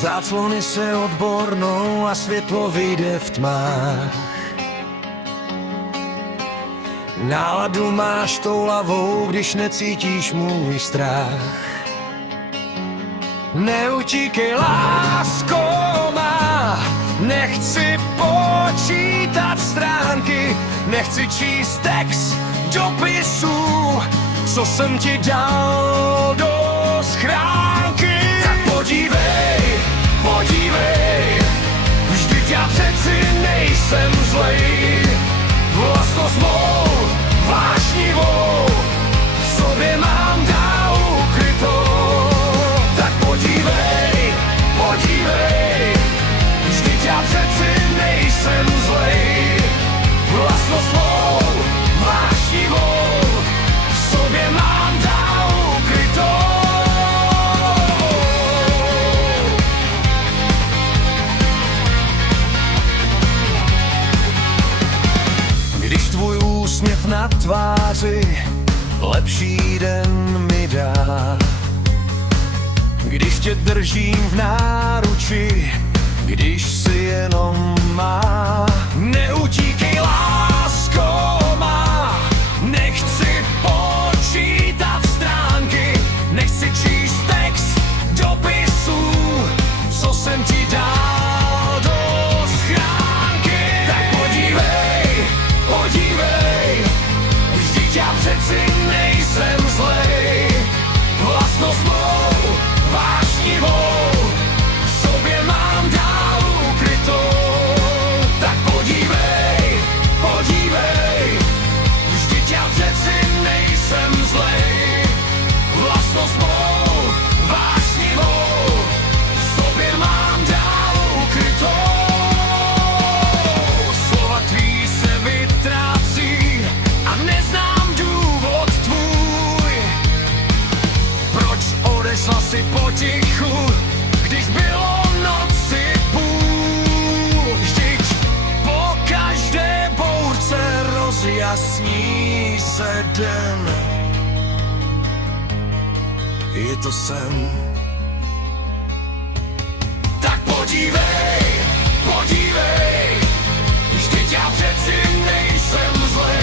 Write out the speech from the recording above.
Záclony se odbornou a světlo vyjde v tmách. Náladu máš toulavou, když necítíš můj strach. Neutíkej, lásko má, nechci počítat stránky, nechci číst text dopisů, co jsem ti dal do schránky. Tak podívej, podívej, vždyť já přeci nejsem zlej. Vlastnost mou vášnivou v sobě mám dál ukrytou. Tak podívej, podívej, vždyť já přeci nejsem zlej. Vlastnost mou vášnivou v sobě mám dál ukrytou. Když tvůj úsměv na tváři lepší den mi dá, když tě držím v náruči, když si jenom má. Neutíkej, lásko má, nechci počítat stránky, nechci číst text dopisů, co jsem ti dal do schránky. Tak podívej, podívej, vždyť já přeci nejsem zlej. Vlastnost mou vášnivou v sobě mám dál ukrytou. Tak podívej, podívej, vždyť já přeci nejsem zlej. Vlastnost mou vášnivou v sobě mám dál ukrytou. Slova tvý se vytrácí a neznám důvod tvůj, proč odešla si potichu, když bylo noci půl. Vždyť po každé bouřce rozjasní se den. Je to sen. Tak podívej, podívej, vždyť já přeci nejsem zlej.